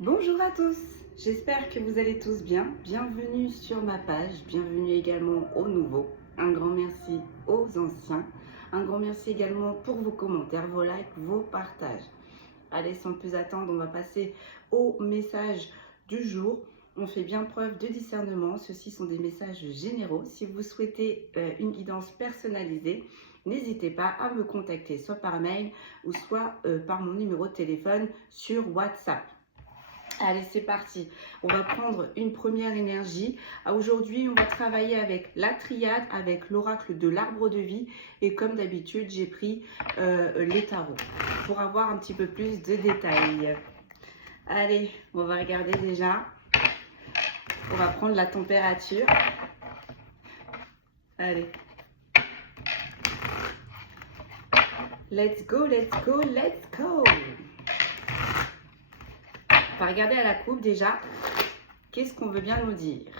Bonjour à tous, j'espère que vous allez tous bien. Bienvenue sur ma page, bienvenue également aux nouveaux. Un grand merci aux anciens. Un grand merci également pour vos commentaires, vos likes, vos partages. Allez, sans plus attendre, on va passer au message du jour. On fait bien preuve de discernement. Ceux-ci sont des messages généraux. Si vous souhaitez une guidance personnalisée, n'hésitez pas à me contacter soit par mail ou soit par mon numéro de téléphone sur WhatsApp. Allez, c'est parti. On va prendre une première énergie. Aujourd'hui, on va travailler avec la triade, avec l'oracle de l'arbre de vie. Et comme d'habitude, j'ai pris les tarots pour avoir un petit peu plus de détails. Allez, on va regarder déjà. On va prendre la température. Allez. Let's go, let's go, let's go. On va regarder à la coupe déjà, qu'est-ce qu'on veut bien nous dire.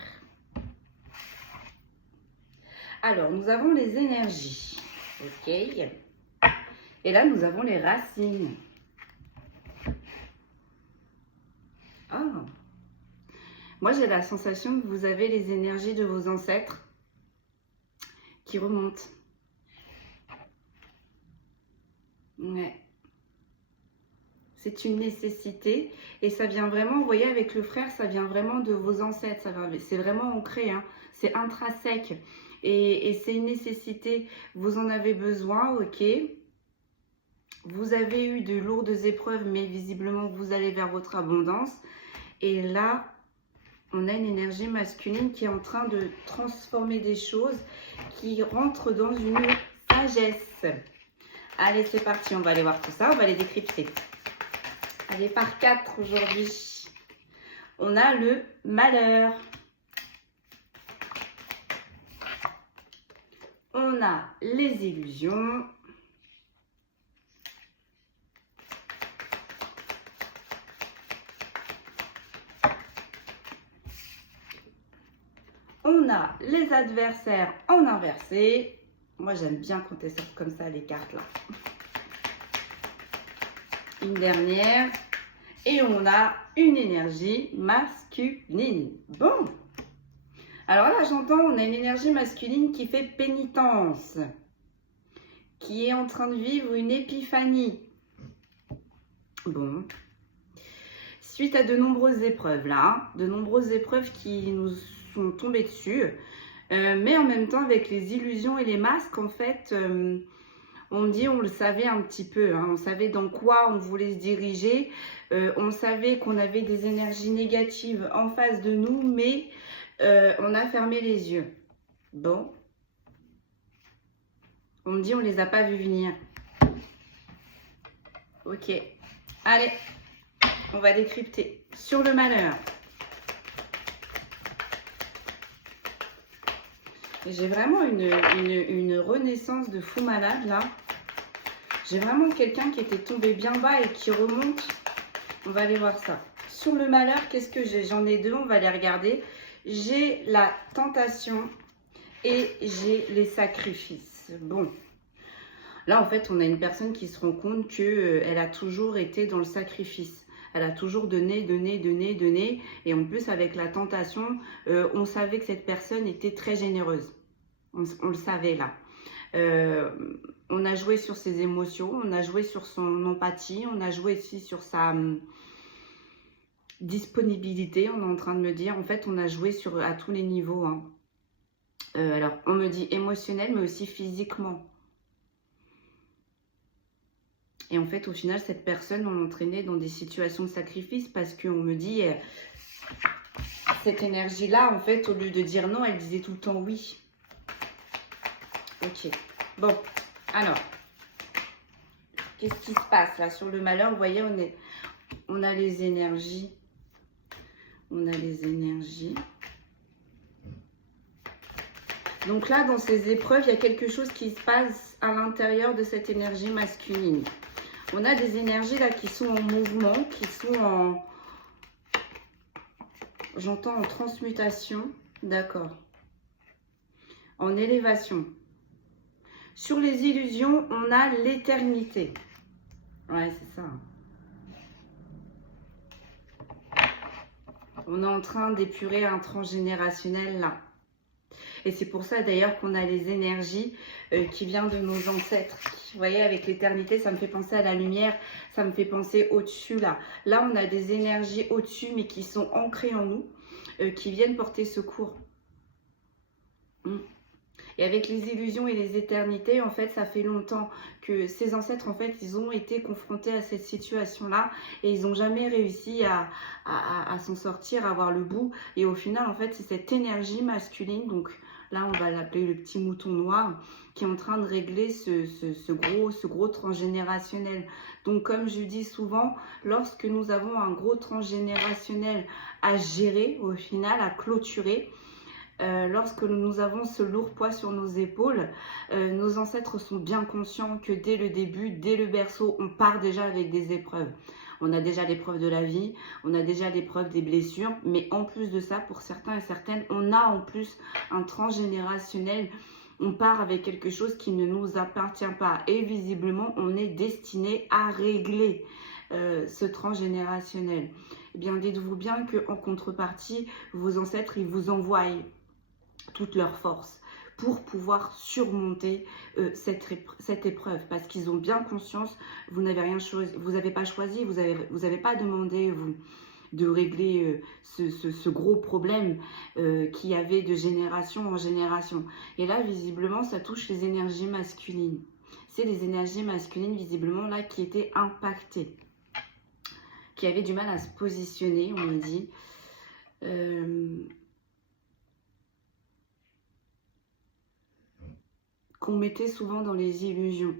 Alors, nous avons les énergies, ok. Et là, nous avons les racines. Ah. Moi, j'ai la sensation que vous avez les énergies de vos ancêtres qui remontent. Ouais. C'est une nécessité et ça vient vraiment, vous voyez, avec le frère, ça vient vraiment de vos ancêtres. C'est vraiment ancré, hein, c'est intrinsèque et c'est une nécessité. Vous en avez besoin, ok. Vous avez eu de lourdes épreuves, mais visiblement, vous allez vers votre abondance. Et là, on a une énergie masculine qui est en train de transformer des choses, qui rentre dans une sagesse. Allez, c'est parti, on va aller voir tout ça, on va les décrypter. Allez, par 4 aujourd'hui. On a le malheur. On a les illusions. On a les adversaires en inversé. Moi, j'aime bien quand elles sortent comme ça, les cartes là. Une dernière. Et on a une énergie masculine. Bon. Alors là, j'entends, on a une énergie masculine qui fait pénitence. Qui est en train de vivre une épiphanie. Bon. Suite à de nombreuses épreuves là. De nombreuses épreuves qui nous sont tombées dessus. Mais en même temps, avec les illusions et les masques, en fait... on me dit, on le savait un petit peu, hein, on savait dans quoi on voulait se diriger, on savait qu'on avait des énergies négatives en face de nous, mais on a fermé les yeux. Bon. On me dit, on ne les a pas vus venir. Ok. Allez, on va décrypter. Sur le malheur. J'ai vraiment une renaissance de fou malade là. J'ai vraiment quelqu'un qui était tombé bien bas et qui remonte. On va aller voir ça. Sur le malheur, qu'est-ce que j'ai? J'en ai deux, on va les regarder. J'ai la tentation et j'ai les sacrifices. Bon. Là, en fait, on a une personne qui se rend compte qu'elle a toujours été dans le sacrifice. Elle a toujours donné, donné, donné, donné. Et en plus, avec la tentation, on savait que cette personne était très généreuse. On le savait là. On a joué sur ses émotions, on a joué sur son empathie, on a joué aussi sur sa disponibilité, on est en train de me dire. En fait, on a joué à tous les niveaux. Hein. Alors, on me dit émotionnel, mais aussi physiquement. Et en fait, au final, cette personne, on l'entraînait dans des situations de sacrifice parce qu'on me dit, cette énergie-là, en fait, au lieu de dire non, elle disait tout le temps oui. Ok. Bon, alors, qu'est-ce qui se passe là sur le malheur? Vous voyez, on a les énergies. On a les énergies. Donc là, dans ces épreuves, il y a quelque chose qui se passe à l'intérieur de cette énergie masculine. On a des énergies là qui sont en mouvement, qui sont en... J'entends en transmutation, d'accord. En élévation. Sur les illusions, on a l'éternité. Ouais, c'est ça. On est en train d'épurer un transgénérationnel là. Et c'est pour ça d'ailleurs qu'on a les énergies qui viennent de nos ancêtres. Vous voyez, avec l'éternité, ça me fait penser à la lumière, ça me fait penser au-dessus là. Là, on a des énergies au-dessus, mais qui sont ancrées en nous, qui viennent porter secours. Et avec les illusions et les éternités, en fait, ça fait longtemps que ces ancêtres, en fait, ils ont été confrontés à cette situation-là et ils n'ont jamais réussi à s'en sortir, à voir le bout. Et au final, en fait, c'est cette énergie masculine, donc là, on va l'appeler le petit mouton noir, qui est en train de régler ce gros transgénérationnel. Donc, comme je dis souvent, lorsque nous avons un gros transgénérationnel à gérer, au final, à clôturer, lorsque nous avons ce lourd poids sur nos épaules, nos ancêtres sont bien conscients que dès le début, dès le berceau, on part déjà avec des épreuves. On a déjà l'épreuve de la vie, on a déjà l'épreuve des blessures, mais en plus de ça, pour certains et certaines, on a en plus un transgénérationnel. On part avec quelque chose qui ne nous appartient pas et visiblement, on est destiné à régler ce transgénérationnel. Eh bien, dites-vous bien qu'en contrepartie, vos ancêtres, ils vous envoient toute leur force pour pouvoir surmonter cette épreuve, parce qu'ils ont bien conscience, vous n'avez rien choisi, vous n'avez pas choisi, vous avez pas demandé vous de régler ce gros problème qu'il y avait de génération en génération. Et là, visiblement, ça touche les énergies masculines. C'est les énergies masculines, visiblement, là, qui étaient impactées, qui avaient du mal à se positionner, on me dit. Qu'on mettait souvent dans les illusions,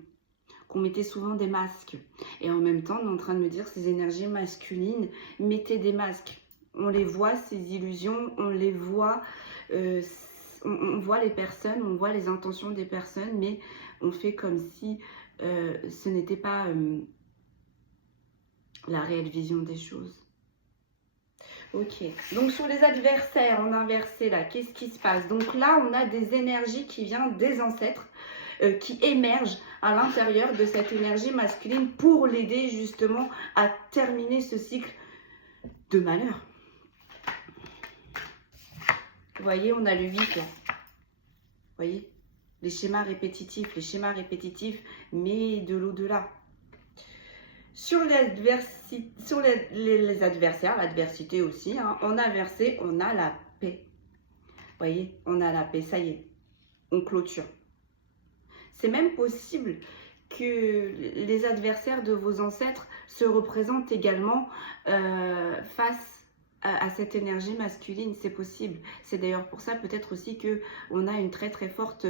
qu'on mettait souvent des masques. Et en même temps, on est en train de me dire, ces énergies masculines mettaient des masques. On les voit, ces illusions, on les voit, on voit les personnes, on voit les intentions des personnes, mais on fait comme si ce n'était pas la réelle vision des choses. Ok, donc sur les adversaires, en inversé là, qu'est-ce qui se passe? Donc là, on a des énergies qui viennent des ancêtres, qui émergent à l'intérieur de cette énergie masculine pour l'aider justement à terminer ce cycle de malheur. Vous voyez, on a le 8 là. Vous voyez, les schémas répétitifs, mais de l'au-delà. Sur les adversaires, l'adversité aussi, hein, en inversé, on a la paix. Vous voyez, on a la paix, ça y est, on clôture. C'est même possible que les adversaires de vos ancêtres se représentent également face à cette énergie masculine, c'est possible. C'est d'ailleurs pour ça peut-être aussi qu'on a une très très forte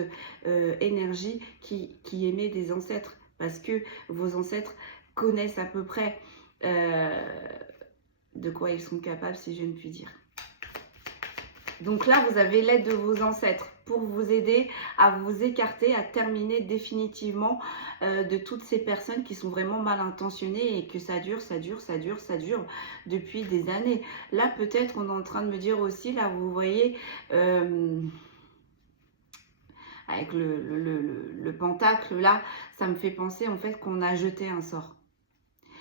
énergie qui émet des ancêtres, parce que vos ancêtres connaissent à peu près de quoi ils sont capables, si je ne puis dire. Donc là, vous avez l'aide de vos ancêtres pour vous aider à vous écarter, à terminer définitivement de toutes ces personnes qui sont vraiment mal intentionnées et que ça dure depuis des années. Là, peut-être, on est en train de me dire aussi, là, vous voyez, avec le pentacle, là, ça me fait penser en fait qu'on a jeté un sort.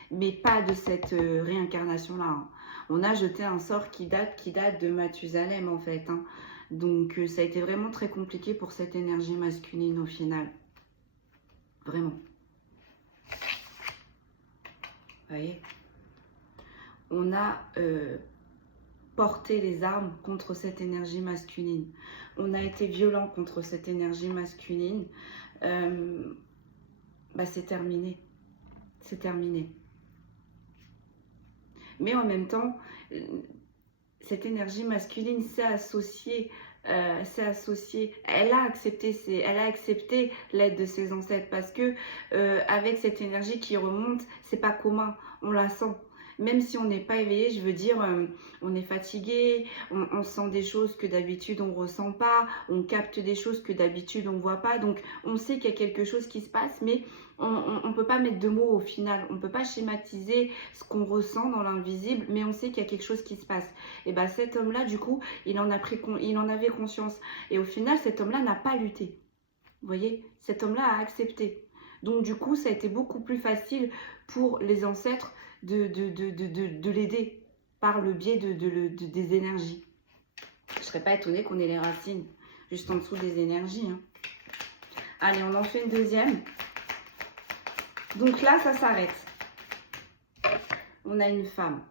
Mais pas de cette réincarnation-là. Hein. On a jeté un sort qui date de Mathusalem, en fait. Hein. Donc, ça a été vraiment très compliqué pour cette énergie masculine, au final. Vraiment. Vous voyez? On a porté les armes contre cette énergie masculine. On a été violent contre cette énergie masculine. C'est terminé. C'est terminé. Mais en même temps, cette énergie masculine s'est associée, elle a accepté l'aide de ses ancêtres, parce que avec cette énergie qui remonte, c'est pas commun, on la sent. Même si on n'est pas éveillé, je veux dire, on est fatigué, on sent des choses que d'habitude on ne ressent pas, on capte des choses que d'habitude on ne voit pas. Donc on sait qu'il y a quelque chose qui se passe, mais on ne peut pas mettre de mots au final. On ne peut pas schématiser ce qu'on ressent dans l'invisible, mais on sait qu'il y a quelque chose qui se passe. Et bien cet homme-là, du coup, il en avait conscience. Et au final, cet homme-là n'a pas lutté. Vous voyez, cet homme-là a accepté. Donc du coup, ça a été beaucoup plus facile pour les ancêtres de l'aider. par le biais des énergies. Je ne serais pas étonnée qu'on ait les racines juste en dessous des énergies. Hein. Allez, on en fait une deuxième. Donc là, ça s'arrête. On a une femme.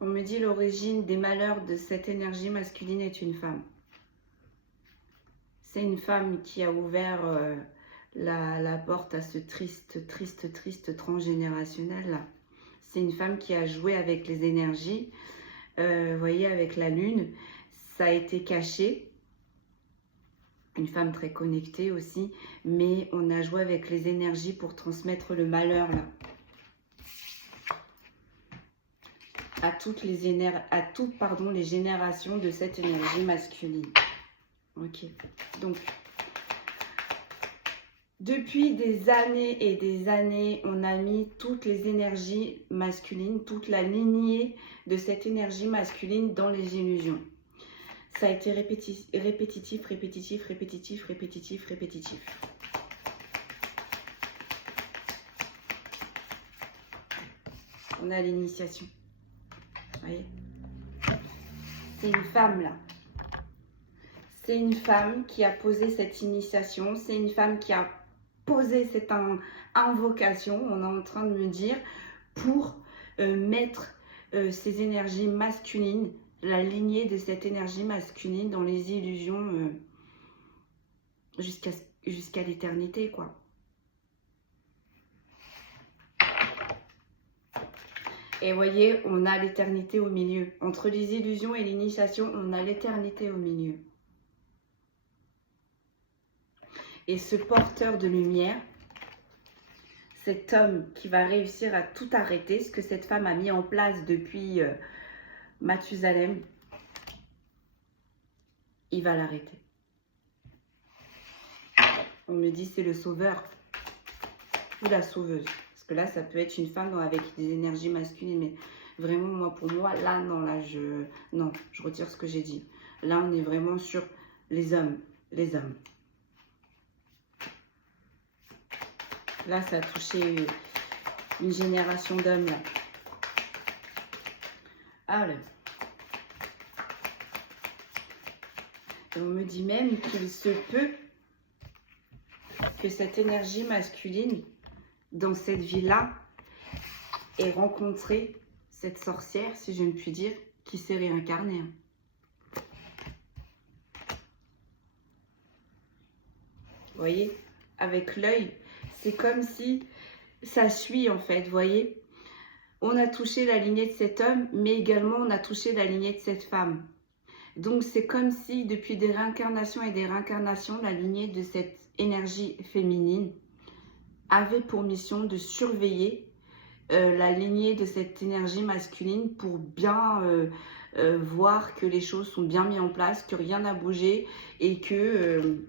On me dit l'origine des malheurs de cette énergie masculine est une femme. C'est une femme qui a ouvert la porte à ce triste transgénérationnel là. C'est une femme qui a joué avec les énergies. Vous voyez, avec la lune, ça a été caché. Une femme très connectée aussi, mais on a joué avec les énergies pour transmettre le malheur là. À toutes les générations de cette énergie masculine. Ok. Donc, depuis des années et des années, on a mis toutes les énergies masculines, toute la lignée de cette énergie masculine dans les illusions. Ça a été répétitif. On a l'initiation. Vous voyez? C'est une femme là. C'est une femme qui a posé cette initiation. C'est une femme qui a posé cette invocation, on est en train de me dire, pour mettre ces énergies masculines, la lignée de cette énergie masculine dans les illusions jusqu'à l'éternité, quoi. Et vous voyez, on a l'éternité au milieu. Entre les illusions et l'initiation, on a l'éternité au milieu. Et ce porteur de lumière, cet homme qui va réussir à tout arrêter, ce que cette femme a mis en place depuis Mathusalem, il va l'arrêter. On me dit c'est le sauveur ou la sauveuse. Parce que là, ça peut être une femme avec des énergies masculines. Mais vraiment, pour moi, là, non, non, je retire ce que j'ai dit. Là, on est vraiment sur les hommes. Les hommes. Là, ça a touché une génération d'hommes, là. Ah, là. Et on me dit même qu'il se peut que cette énergie masculine, dans cette vie-là, ait rencontré cette sorcière, si je ne puis dire, qui s'est réincarnée. Vous voyez, avec l'œil, c'est comme si ça suit en fait, vous voyez. On a touché la lignée de cet homme, mais également on a touché la lignée de cette femme. Donc c'est comme si depuis des réincarnations et des réincarnations, la lignée de cette énergie féminine avait pour mission de surveiller la lignée de cette énergie masculine pour bien voir que les choses sont bien mises en place, que rien n'a bougé et que...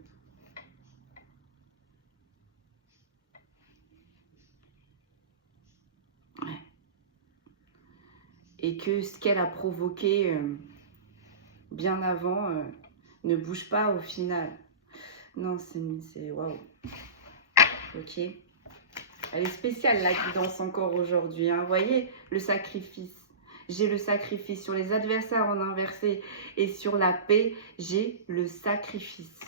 et que ce qu'elle a provoqué bien avant ne bouge pas au final. Non, c'est waouh. Ok. Elle est spéciale, la guidance, encore aujourd'hui. Hein. Vous voyez, le sacrifice. J'ai le sacrifice. Sur les adversaires en inversé et sur la paix, j'ai le sacrifice.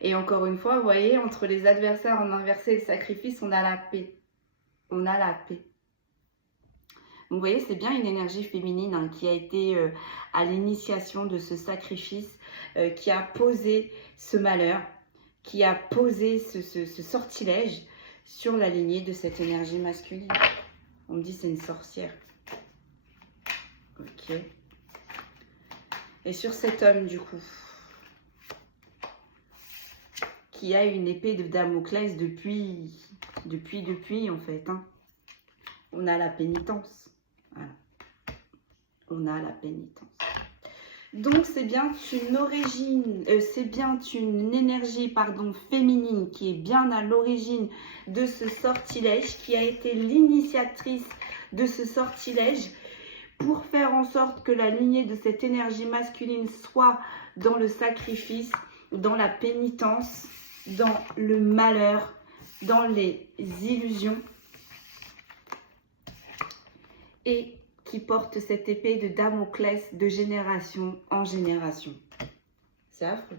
Et encore une fois, vous voyez, entre les adversaires en inversé et le sacrifice, on a la paix. On a la paix. Donc, vous voyez, c'est bien une énergie féminine hein, qui a été à l'initiation de ce sacrifice, qui a posé ce malheur, qui a posé ce sortilège sur la lignée de cette énergie masculine. On me dit c'est une sorcière. Ok. Et sur cet homme, du coup, qui a une épée de Damoclès depuis en fait. Hein. On a la pénitence. Voilà. On a la pénitence. Donc c'est bien une origine, c'est bien une énergie pardon, féminine qui est bien à l'origine de ce sortilège, qui a été l'initiatrice de ce sortilège pour faire en sorte que la lignée de cette énergie masculine soit dans le sacrifice, dans la pénitence. dans le malheur, dans les illusions et qui porte cette épée de Damoclès de génération en génération. C'est affreux.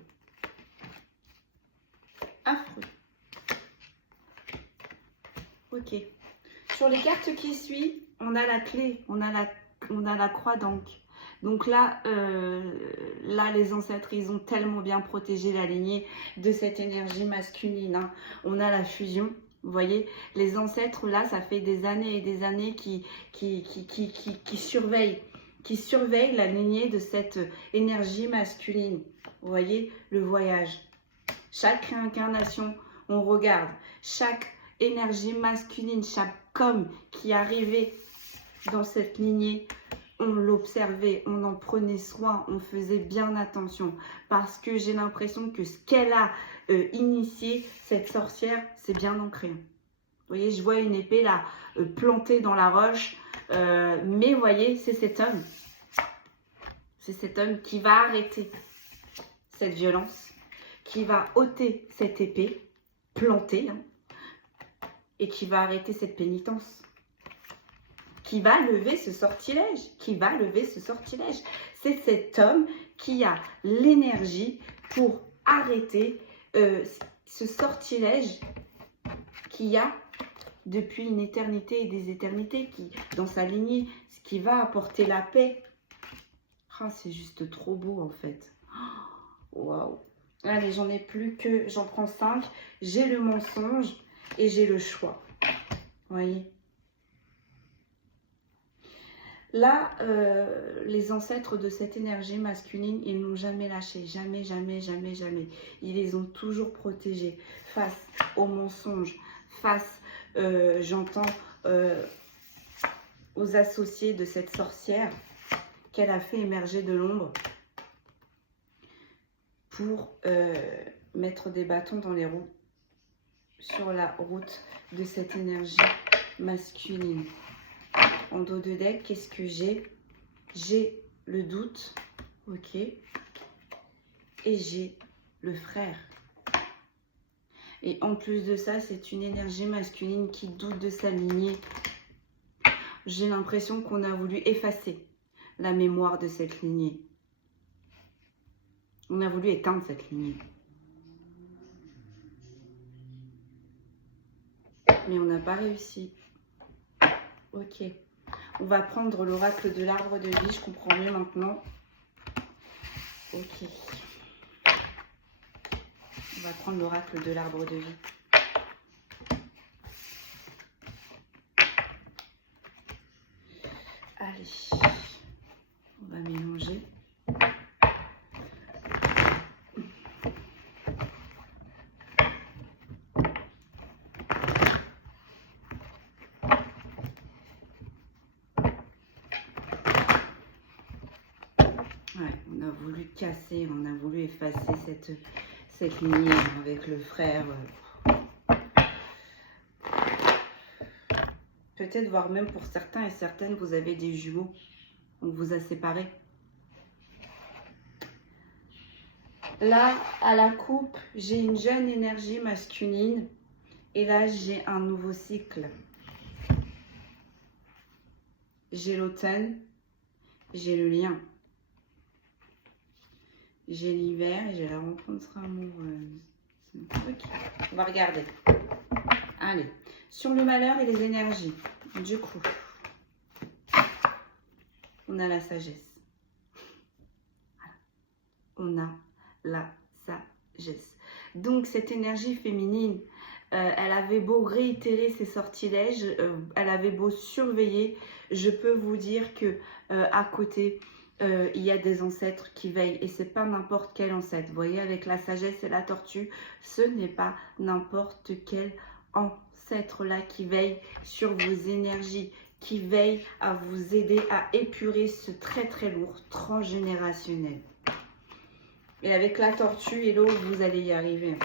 Affreux. Ok. Sur les cartes qui suivent, on a la clé, on a la croix d'encre. Donc là, les ancêtres, ils ont tellement bien protégé la lignée de cette énergie masculine. Hein. On a la fusion. Vous voyez, les ancêtres, là, ça fait des années et des années qui surveillent la lignée de cette énergie masculine. Vous voyez, le voyage. Chaque réincarnation, on regarde. Chaque énergie masculine, chaque homme qui arrivait dans cette lignée, on l'observait, on en prenait soin, on faisait bien attention. Parce que j'ai l'impression que ce qu'elle a initié, cette sorcière, c'est bien ancré. Vous voyez, je vois une épée là, plantée dans la roche. Mais vous voyez, c'est cet homme. C'est cet homme qui va arrêter cette violence, qui va ôter cette épée plantée, hein, et qui va arrêter cette pénitence. Qui va lever ce sortilège, C'est cet homme qui a l'énergie pour arrêter ce sortilège qui a depuis une éternité et des éternités, qui dans sa lignée, ce qui va apporter la paix. Oh, c'est juste trop beau en fait. Waouh. Allez, j'en ai plus que, j'en prends 5. J'ai le mensonge et j'ai le choix. Vous voyez. Là, les ancêtres de cette énergie masculine, ils n'ont jamais lâché. Jamais, jamais, jamais, jamais. Ils les ont toujours protégés face aux mensonges, face, j'entends, aux associés de cette sorcière qu'elle a fait émerger de l'ombre pour mettre des bâtons dans les roues sur la route de cette énergie masculine. En dos de deck, qu'est-ce que j'ai? J'ai le doute, ok, et j'ai le frère. Et en plus de ça, c'est une énergie masculine qui doute de sa lignée. J'ai l'impression qu'on a voulu effacer la mémoire de cette lignée. On a voulu éteindre cette lignée. Mais on n'a pas réussi. Ok. On va prendre l'oracle de l'arbre de vie. Je comprends mieux maintenant. Ok. On va prendre l'oracle de l'arbre de vie. Allez. On va mélanger. Ouais, on a voulu casser, on a voulu effacer cette lignée avec le frère. Peut-être, voire même pour certains et certaines, vous avez des jumeaux. On vous a séparés. Là, à la coupe, j'ai une jeune énergie masculine. Et là, j'ai un nouveau cycle. J'ai l'automne, j'ai le lien. J'ai l'hiver et j'ai la rencontre amoureuse. Ok, on va regarder. Allez, sur le malheur et les énergies. Du coup, on a la sagesse. On a la sagesse. Donc, cette énergie féminine, elle avait beau réitérer ses sortilèges, elle avait beau surveiller, je peux vous dire que à côté, il y a des ancêtres qui veillent et c'est pas n'importe quel ancêtre. Vous voyez, avec la sagesse et la tortue, ce n'est pas n'importe quel ancêtre là qui veille sur vos énergies, qui veille à vous aider à épurer ce très très lourd transgénérationnel. Et avec la tortue et l'eau, vous allez y arriver.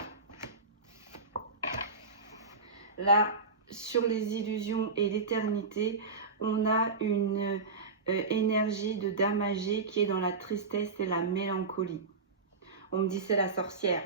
Là, sur les illusions et l'éternité, on a une énergie de dame âgée qui est dans la tristesse et la mélancolie. On me dit c'est la sorcière.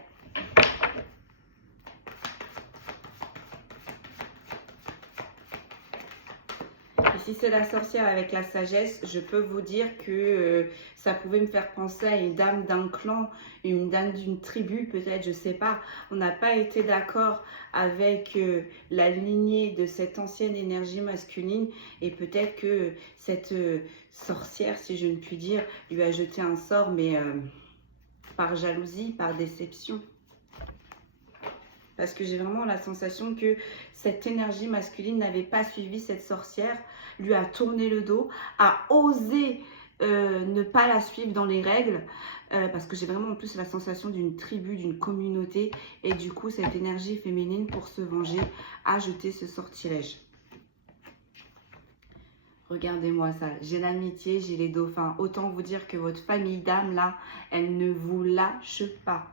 si c'est la sorcière avec la sagesse, je peux vous dire que ça pouvait me faire penser à une dame d'un clan, une dame d'une tribu peut-être, je sais pas. On n'a pas été d'accord avec la lignée de cette ancienne énergie masculine et peut-être que cette sorcière, si je ne puis dire, lui a jeté un sort, mais par jalousie, par déception. Parce que j'ai vraiment la sensation que cette énergie masculine n'avait pas suivi cette sorcière, lui a tourné le dos, a osé ne pas la suivre dans les règles, parce que j'ai vraiment en plus la sensation d'une tribu, d'une communauté, et du coup cette énergie féminine pour se venger a jeté ce sortilège. Regardez-moi ça, j'ai l'amitié, j'ai les dauphins. Autant vous dire que votre famille d'âme là, elle ne vous lâche pas.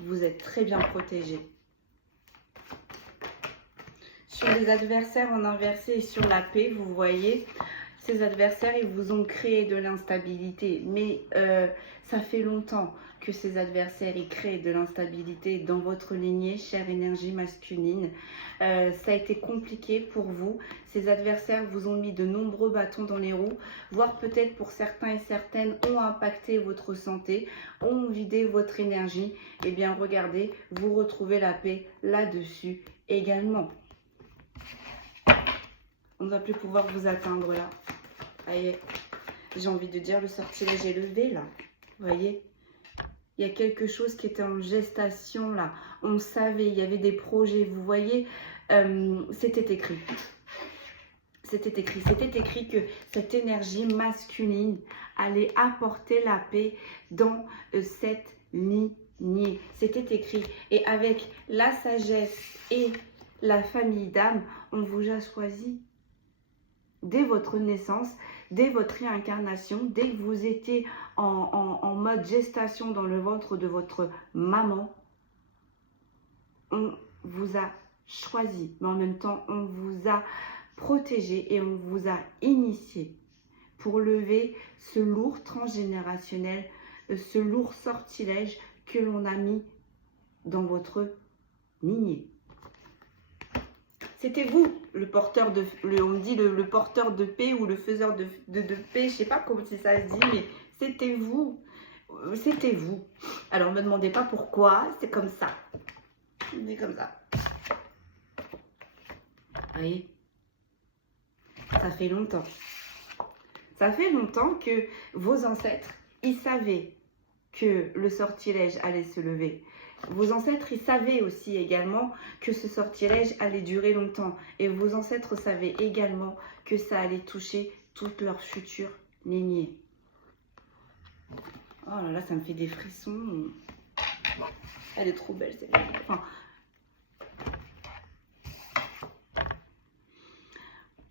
Vous êtes très bien protégés. Sur les adversaires en inversé et sur la paix, vous voyez, ces adversaires, ils vous ont créé de l'instabilité. Mais ça fait longtemps que ces adversaires, ils créent de l'instabilité dans votre lignée, chère énergie masculine. Ça a été compliqué pour vous. Ces adversaires vous ont mis de nombreux bâtons dans les roues, voire peut-être pour certains et certaines ont impacté votre santé, ont vidé votre énergie. Eh bien, regardez, vous retrouvez la paix là-dessus également. On ne va plus pouvoir vous atteindre là. Voyez, j'ai envie de dire le sortilège est levé là. Vous voyez, il y a quelque chose qui était en gestation là. On savait, il y avait des projets. Vous voyez, c'était écrit. C'était écrit. C'était écrit que cette énergie masculine allait apporter la paix dans cette lignée. C'était écrit. Et avec la sagesse et la famille d'âme, on vous a choisi. Dès votre naissance, dès votre réincarnation, dès que vous étiez en mode gestation dans le ventre de votre maman, on vous a choisi, mais en même temps, on vous a protégé et on vous a initié pour lever ce lourd transgénérationnel, ce lourd sortilège que l'on a mis dans votre lignée. C'était vous, le porteur de, on dit le porteur de paix ou le faiseur de paix, je sais pas comment ça se dit, mais c'était vous. C'était vous. Alors, ne me demandez pas pourquoi, c'est comme ça. C'est comme ça. Vous voyez, ça fait longtemps. Ça fait longtemps que vos ancêtres, ils savaient que le sortilège allait se lever. Vos ancêtres, ils savaient aussi également que ce sortilège allait durer longtemps. Et vos ancêtres savaient également que ça allait toucher toute leur future lignée. Oh là là, ça me fait des frissons. Elle est trop belle, celle-là. Enfin,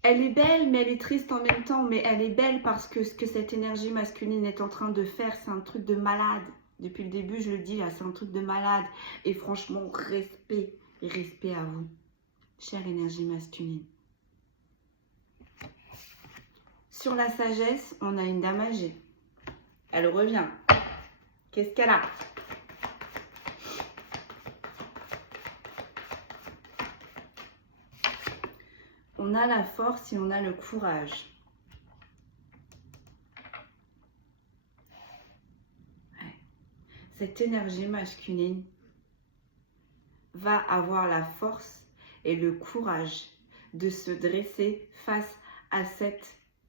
elle est belle, mais elle est triste en même temps. Mais elle est belle parce que ce que cette énergie masculine est en train de faire, c'est un truc de malade. Depuis le début, je le dis, là, c'est un truc de malade. Et franchement, respect et respect à vous, chère énergie masculine. Sur la sagesse, on a une dame âgée. Elle revient. Qu'est-ce qu'elle a? On a la force et on a le courage. Cette énergie masculine va avoir la force et le courage de se dresser face à cette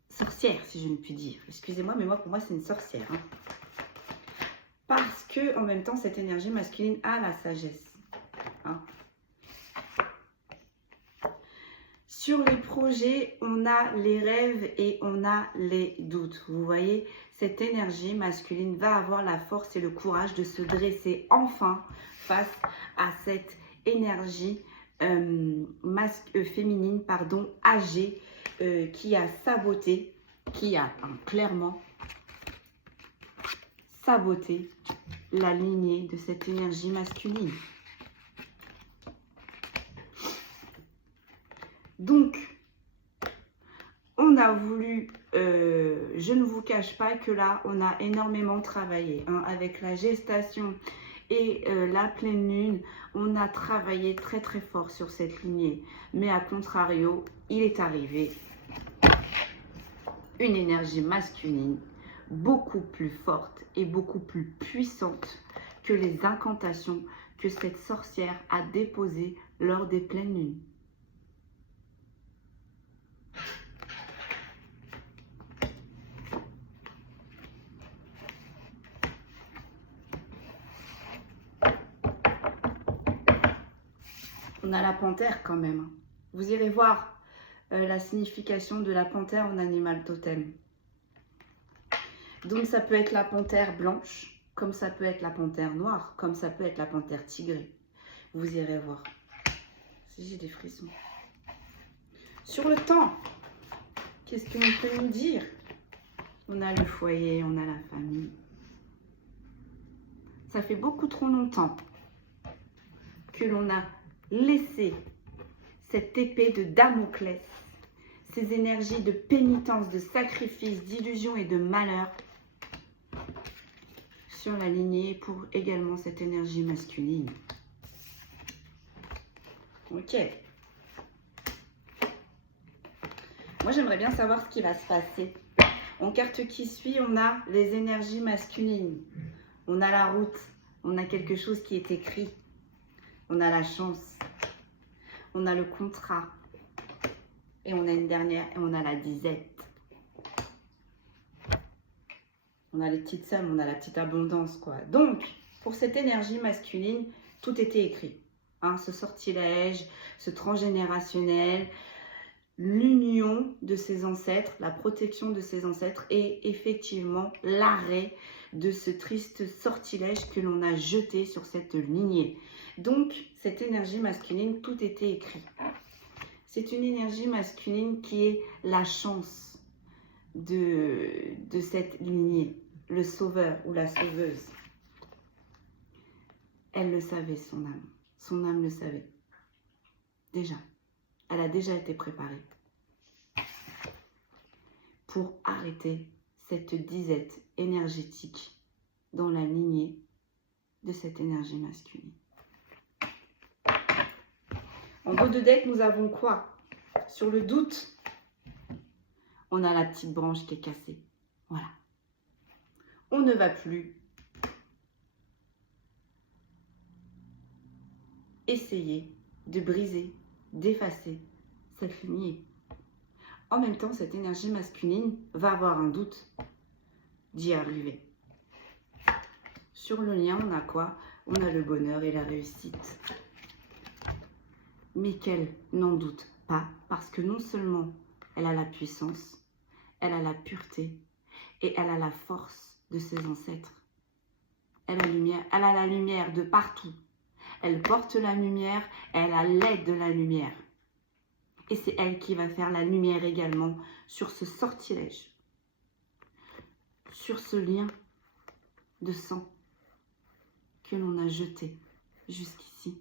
sorcière, si je ne puis dire. Excusez-moi, mais pour moi, c'est une sorcière. Hein. Parce que, en même temps, cette énergie masculine a la sagesse. Hein. Sur les projets, on a les rêves et on a les doutes. Vous voyez, cette énergie masculine va avoir la force et le courage de se dresser enfin face à cette énergie féminine, âgée, qui a saboté, qui a clairement saboté la lignée de cette énergie masculine. Donc, on a voulu, je ne vous cache pas que là, on a énormément travaillé hein, avec la gestation et la pleine lune. On a travaillé très très fort sur cette lignée. Mais à contrario, il est arrivé une énergie masculine beaucoup plus forte et beaucoup plus puissante que les incantations que cette sorcière a déposées lors des pleines lunes. On a la panthère quand même. Vous irez voir la signification de la panthère en animal totem. Donc ça peut être la panthère blanche, comme ça peut être la panthère noire, comme ça peut être la panthère tigrée. Vous irez voir. Si j'ai des frissons. Sur le temps, qu'est-ce qu'on peut nous dire? On a le foyer, on a la famille. Ça fait beaucoup trop longtemps que l'on a laissé cette épée de Damoclès, ces énergies de pénitence, de sacrifice, d'illusion et de malheur sur la lignée pour également cette énergie masculine. Ok. Moi, j'aimerais bien savoir ce qui va se passer. En carte qui suit, on a les énergies masculines. On a la route. On a quelque chose qui est écrit. On a la chance. On a le contrat. Et on a une dernière. Et on a la disette. On a les petites sommes. On a la petite abondance, quoi. Donc, pour cette énergie masculine, tout était écrit. Hein, ce sortilège, ce transgénérationnel, l'union de ses ancêtres, la protection de ses ancêtres et effectivement l'arrêt de ce triste sortilège que l'on a jeté sur cette lignée. Donc, cette énergie masculine, tout était écrit. C'est une énergie masculine qui est la chance de cette lignée, le sauveur ou la sauveuse. Elle le savait, son âme. Son âme le savait. Déjà. Elle a déjà été préparée pour arrêter cette disette énergétique dans la lignée de cette énergie masculine. En dos de deck, nous avons quoi? Sur le doute, on a la petite branche qui est cassée. Voilà. On ne va plus essayer de briser, d'effacer cette lignée. En même temps, cette énergie masculine va avoir un doute d'y arriver. Sur le lien, on a quoi? On a le bonheur et la réussite. Mais qu'elle n'en doute pas, parce que non seulement elle a la puissance, elle a la pureté et elle a la force de ses ancêtres. Elle a la lumière de partout. Elle porte la lumière, elle a l'aide de la lumière. Et c'est elle qui va faire la lumière également sur ce sortilège, sur ce lien de sang que l'on a jeté jusqu'ici.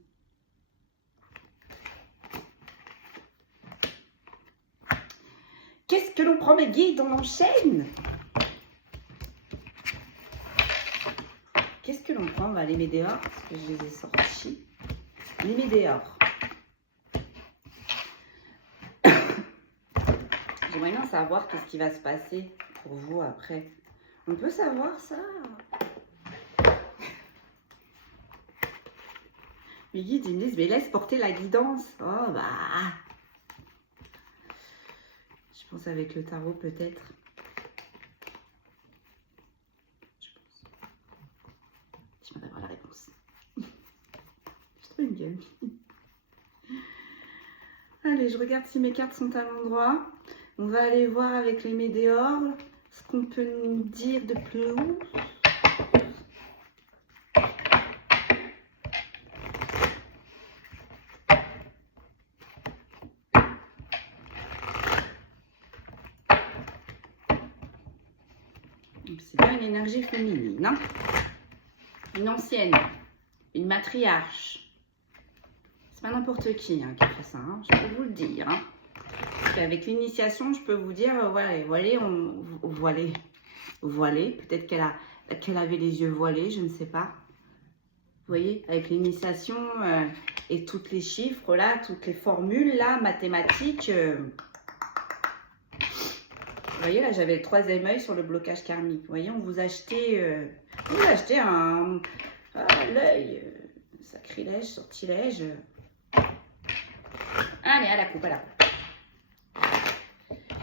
Qu'est-ce que l'on prend, mes guides? On enchaîne. Qu'est-ce que l'on prend? On va les mettre dehors, parce que je les ai sortis. Les mettre dehors. J'aimerais bien savoir qu'est-ce qui va se passer pour vous après. On peut savoir ça? Mes guides, ils me disent, mais laisse porter la guidance. Oh, bah. Je pense avec le tarot, peut-être. Je pense. Je viens d'avoir la réponse. Je trouve une gueule. Allez, je regarde si mes cartes sont à l'endroit. On va aller voir avec les météores ce qu'on peut nous dire de plus. C'est bien une énergie féminine, hein? Une ancienne, une matriarche. C'est pas n'importe qui hein, qui fait ça, hein, je peux vous le dire. Hein. Parce qu'avec l'initiation, je peux vous dire, voilée, peut-être qu'elle avait les yeux voilés, je ne sais pas. Vous voyez, avec l'initiation et tous les chiffres là, toutes les formules là, mathématiques. Vous voyez, là, j'avais le troisième œil sur le blocage karmique. Vous voyez, on vous a acheté, un... Ah, l'œil, sacrilège, sortilège. Allez, à la coupe, à la coupe.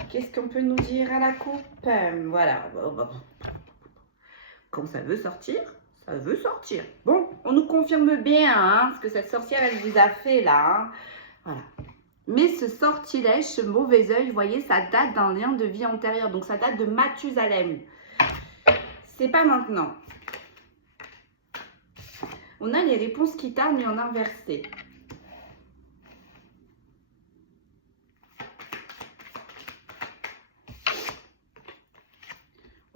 Qu'est-ce qu'on peut nous dire à la coupe? Voilà. Quand ça veut sortir, ça veut sortir. Bon, on nous confirme bien hein, ce que cette sorcière, elle vous a fait là. Hein. Voilà. Mais ce sortilège, ce mauvais œil, vous voyez, ça date d'un lien de vie antérieur. Donc, ça date de Mathusalem. C'est pas maintenant. On a les réponses qui tardent, mais en inversé.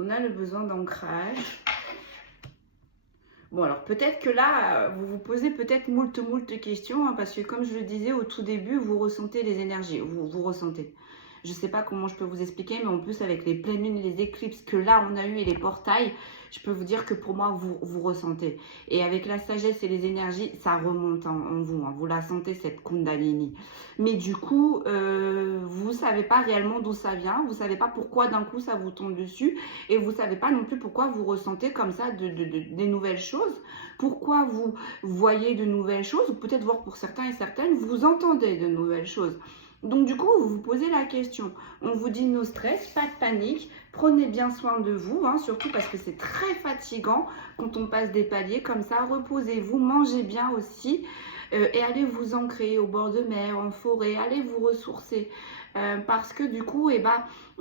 On a le besoin d'ancrage. Bon, alors peut-être que là, vous vous posez peut-être moult questions, hein, parce que comme je le disais au tout début, vous ressentez les énergies, vous ressentez. Je ne sais pas comment je peux vous expliquer, mais en plus avec les pleines lunes, les éclipses que là on a eu et les portails, je peux vous dire que pour moi, vous ressentez. Et avec la sagesse et les énergies, ça remonte en vous, hein, vous la sentez cette Kundalini. Mais du coup, vous ne savez pas réellement d'où ça vient, vous ne savez pas pourquoi d'un coup ça vous tombe dessus, et vous ne savez pas non plus pourquoi vous ressentez comme ça des nouvelles choses, pourquoi vous voyez de nouvelles choses, ou peut-être voir pour certains et certaines, vous entendez de nouvelles choses. Donc du coup, vous vous posez la question. On vous dit no stress, pas de panique, prenez bien soin de vous, hein, surtout parce que c'est très fatigant quand on passe des paliers comme ça. Reposez-vous, mangez bien aussi et allez vous ancrer au bord de mer, en forêt, allez vous ressourcer. Parce que du coup,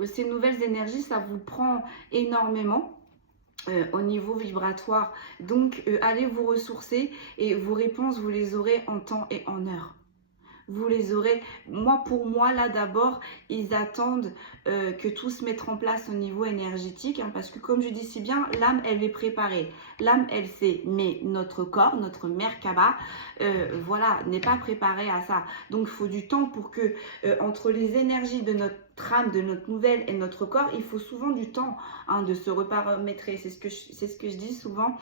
ces nouvelles énergies, ça vous prend énormément. Au niveau vibratoire. Donc, allez vous ressourcer et vos réponses, vous les aurez en temps et en heure. Vous les aurez, pour moi, là d'abord, ils attendent que tout se mette en place au niveau énergétique, hein, parce que comme je dis si bien, l'âme, elle est préparée. L'âme, elle sait, mais notre corps, notre Merkaba, voilà, n'est pas préparé à ça. Donc, il faut du temps pour que, entre les énergies de notre âme, de notre nouvelle et notre corps, il faut souvent du temps hein, de se reparamétrer. C'est ce que je dis souvent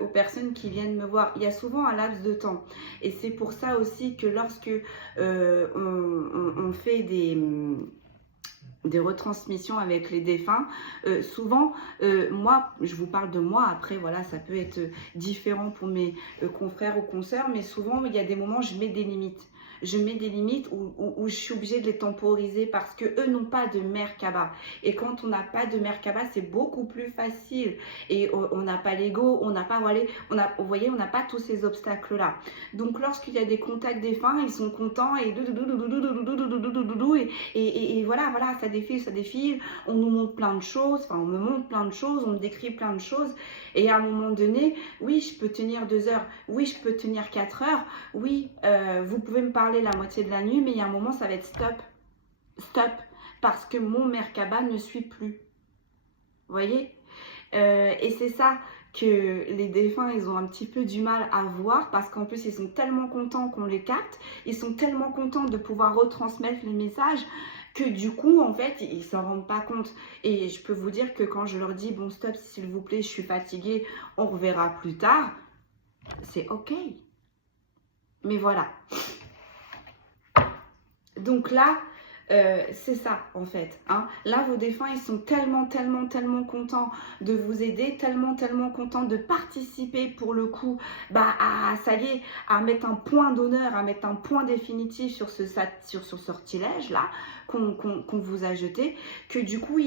aux personnes qui viennent me voir. Il y a souvent un laps de temps. Et c'est pour ça aussi que lorsque on fait des retransmissions avec les défunts, souvent, moi, je vous parle de moi, après, voilà, ça peut être différent pour mes confrères ou consoeurs, mais souvent, il y a des moments où je mets des limites. Je mets des limites où je suis obligée de les temporiser parce qu'eux n'ont pas de Merkaba. Et quand on n'a pas de Merkaba, c'est beaucoup plus facile. Et on n'a pas l'ego, on n'a pas, vous voyez, on n'a pas tous ces obstacles-là. Donc, lorsqu'il y a des contacts défunts, ils sont contents et voilà, ça défile. On nous montre plein de choses, enfin, on me montre plein de choses, on me décrit plein de choses. Et à un moment donné, oui, je peux tenir 2 heures, oui, je peux tenir 4 heures, oui, vous pouvez me parler la moitié de la nuit, mais il y a un moment, ça va être stop, parce que mon Merkaba ne suit plus. Vous voyez et c'est ça que les défunts, ils ont un petit peu du mal à voir, parce qu'en plus, ils sont tellement contents qu'on les capte, ils sont tellement contents de pouvoir retransmettre le message, que du coup, en fait, ils ne s'en rendent pas compte. Et je peux vous dire que quand je leur dis, bon, stop, s'il vous plaît, je suis fatiguée, on reverra plus tard, c'est ok. Mais voilà. Donc là, c'est ça en fait. Hein. Là, vos défunts, ils sont tellement contents de vous aider, tellement contents de participer pour le coup, ça y est, à mettre un point d'honneur, à mettre un point définitif sur ce sortilège là qu'on vous a jeté, que du coup,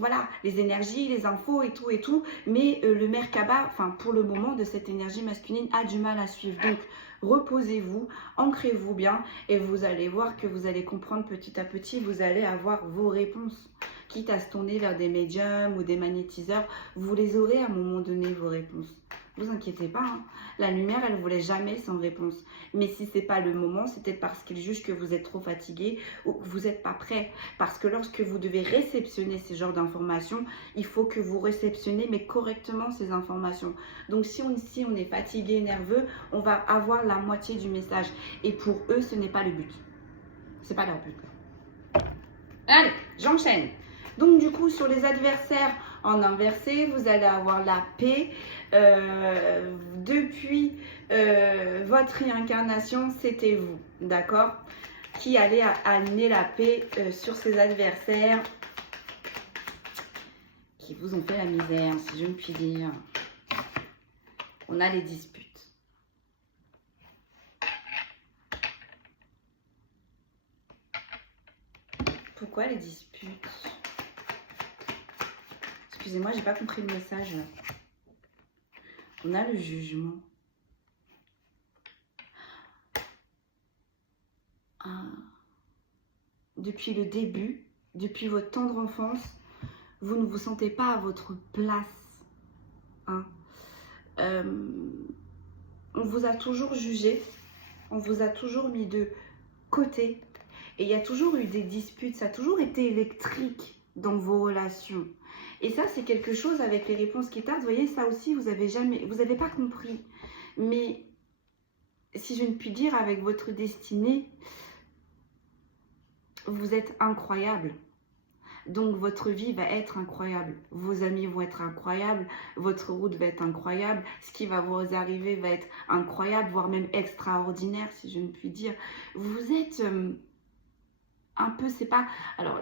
voilà, les énergies, les infos et tout, mais le Merkaba, enfin pour le moment de cette énergie masculine, a du mal à suivre. Donc, reposez-vous, ancrez-vous bien et vous allez voir que vous allez comprendre petit à petit, vous allez avoir vos réponses. Quitte à se tourner vers des médiums ou des magnétiseurs, vous les aurez à un moment donné, vos réponses. Ne vous inquiétez pas, hein. La lumière, elle ne vous laisse jamais sans réponse. Mais si ce n'est pas le moment, c'est peut-être parce qu'il juge que vous êtes trop fatigué ou que vous n'êtes pas prêt. Parce que lorsque vous devez réceptionner ce genre d'informations, il faut que vous réceptionnez mais correctement ces informations. Donc si on est fatigué, nerveux, on va avoir la moitié du message. Et pour eux, ce n'est pas le but. C'est pas leur but. Allez, j'enchaîne. Donc du coup, sur les adversaires en inversé, vous allez avoir la paix. Depuis votre réincarnation, c'était vous, d'accord, qui allez amener la paix sur ces adversaires qui vous ont fait la misère, si je ne puis dire. On a les disputes. Pourquoi les disputes? Excusez-moi, j'ai pas compris le message. On a le jugement. Ah. Depuis le début, depuis votre tendre enfance, vous ne vous sentez pas à votre place. Hein? On vous a toujours jugé, on vous a toujours mis de côté. Et il y a toujours eu des disputes, ça a toujours été électrique dans vos relations. Et ça, c'est quelque chose avec les réponses qui tardent. Vous voyez, ça aussi, vous n'avez pas compris. Mais si je ne puis dire, avec votre destinée, vous êtes incroyable. Donc, votre vie va être incroyable. Vos amis vont être incroyables. Votre route va être incroyable. Ce qui va vous arriver va être incroyable, voire même extraordinaire, si je ne puis dire. Vous êtes un peu, c'est pas... Alors,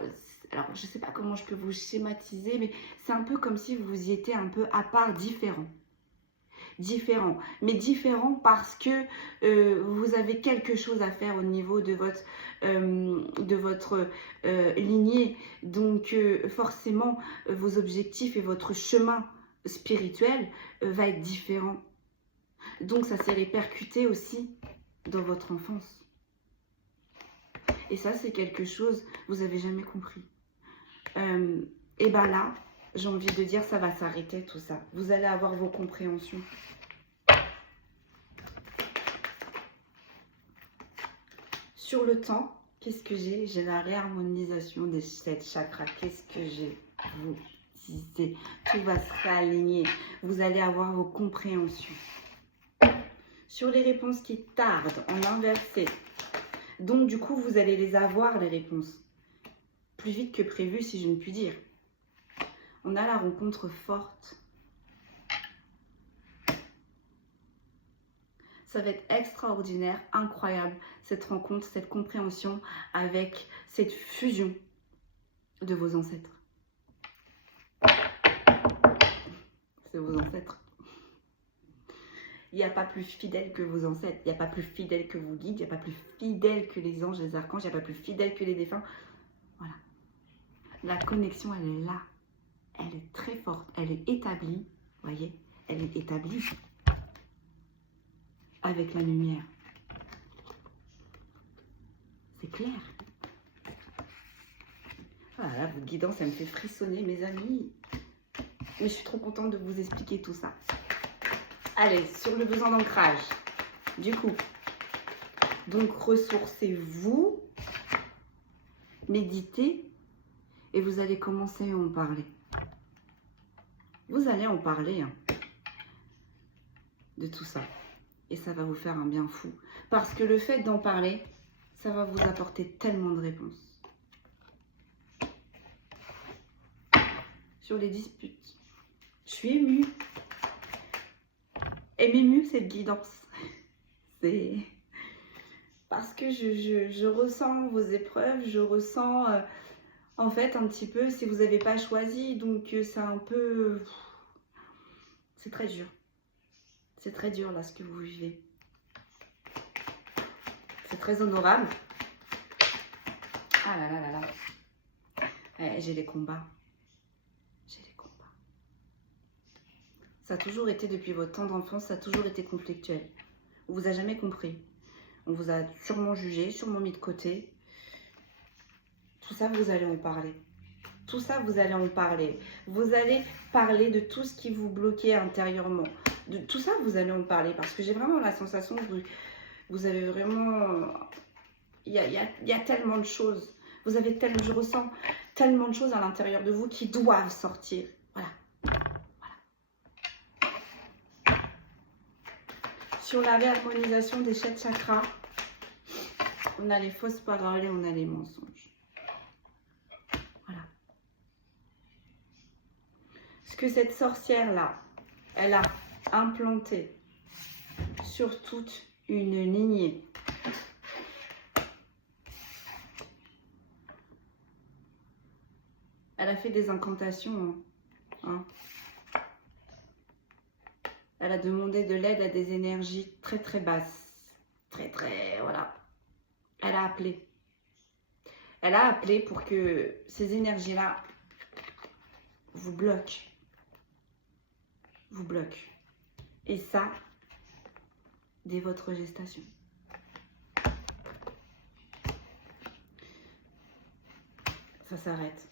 je ne sais pas comment je peux vous schématiser, mais c'est un peu comme si vous y étiez un peu à part, différent. Différent, mais différent parce que vous avez quelque chose à faire au niveau de votre lignée. Donc forcément, vos objectifs et votre chemin spirituel va être différent. Donc ça s'est répercuté aussi dans votre enfance. Et ça, c'est quelque chose vous n'avez jamais compris. Et bien là, j'ai envie de dire, ça va s'arrêter tout ça. Vous allez avoir vos compréhensions. Sur le temps, qu'est-ce que j'ai? J'ai la réharmonisation des 7 chakras. Qu'est-ce que j'ai? Vous disais, tout va se réaligner. Vous allez avoir vos compréhensions. Sur les réponses qui tardent, en inversé. Donc, du coup, vous allez les avoir, les réponses. Plus vite que prévu, si je ne puis dire. On a la rencontre forte. Ça va être extraordinaire, incroyable, cette rencontre, cette compréhension avec cette fusion de vos ancêtres. C'est vos ancêtres. Il n'y a pas plus fidèle que vos ancêtres, il n'y a pas plus fidèle que vos guides, il n'y a pas plus fidèle que les anges, les archanges, il n'y a pas plus fidèle que les défunts. Voilà. La connexion, elle est là. Elle est très forte, elle est établie, voyez, elle est établie avec la lumière. C'est clair. Voilà, votre guidance, ça me fait frissonner, mes amis. Mais je suis trop contente de vous expliquer tout ça. Allez, sur le besoin d'ancrage. Du coup, donc ressourcez-vous, méditez, et vous allez commencer à en parler. Vous allez en parler de tout ça. Et ça va vous faire un bien fou. Parce que le fait d'en parler, ça va vous apporter tellement de réponses. Sur les disputes. Je suis émue. Et m'émue cette guidance. C'est parce que je ressens vos épreuves, je ressens en fait un petit peu si vous n'avez pas choisi. Donc c'est un peu... C'est très dur. C'est très dur là ce que vous vivez. C'est très honorable. Ah là là là là. J'ai les combats. J'ai les combats. Ça a toujours été depuis votre tendre enfance, ça a toujours été conflictuel. On vous a jamais compris. On vous a sûrement jugé, sûrement mis de côté. Tout ça, vous allez en parler. Tout ça, vous allez en parler. Vous allez parler de tout ce qui vous bloquait intérieurement. De tout ça, vous allez en parler. Parce que j'ai vraiment la sensation que vous avez vraiment... Il y a tellement de choses. Je ressens tellement de choses à l'intérieur de vous qui doivent sortir. Voilà. Sur la réharmonisation des 7 chakras, on a les fausses paroles et on a les mensonges. Voilà. Ce que cette sorcière-là, elle a implanté sur toute une lignée. Elle a fait des incantations. Hein. Elle a demandé de l'aide à des énergies très très basses. Très, voilà. Elle a appelé. Elle a appelé pour que ces énergies-là vous bloquent. Vous bloquent. Et ça, dès votre gestation. Ça s'arrête.